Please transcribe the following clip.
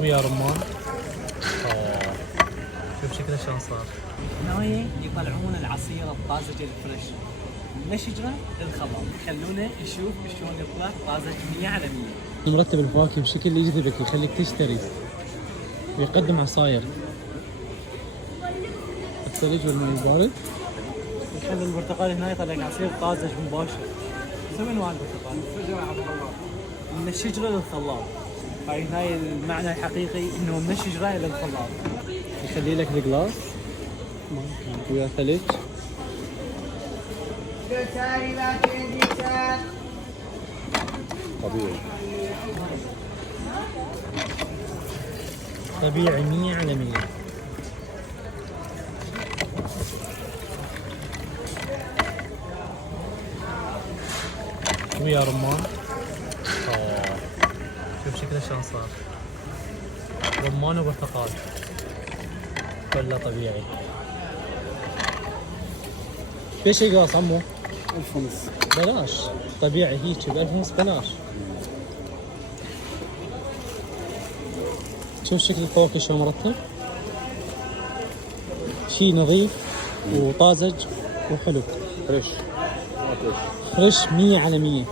ويا رمان. شوف شكله شلون صار. هنايا يطلعون العصير الطازج الفريش من الشجره للخلاط، يخلونه يشوف شلون يطلع طازج 100 على 100. مرتب الفواكه بشكل يجذبك، يخليك تشتري، ويقدم عصاير الثلج والماء البارد. يخلي البرتقال هنا يطلع لك عصير طازج مباشر. شو انواع البرتقال؟ من الشجره للخلاط. هاي هاي المعنى الحقيقي انه من الشجره الى الخلاط. يخلي لك الجلاس ويا ثلج. طبيعي. طبيعي 100 على 100. ويا رمان. شوف شكله شلون صار. رمان وبرتقال كله طبيعي. ايش القاص عمو؟ 1000 ونص. بلاش طبيعي هيك ب 1000 ونص بلاش. شوف شكل الفواكه شلون مرتب، شي نظيف وطازج وحلو. فريش. فريش 100 على 100.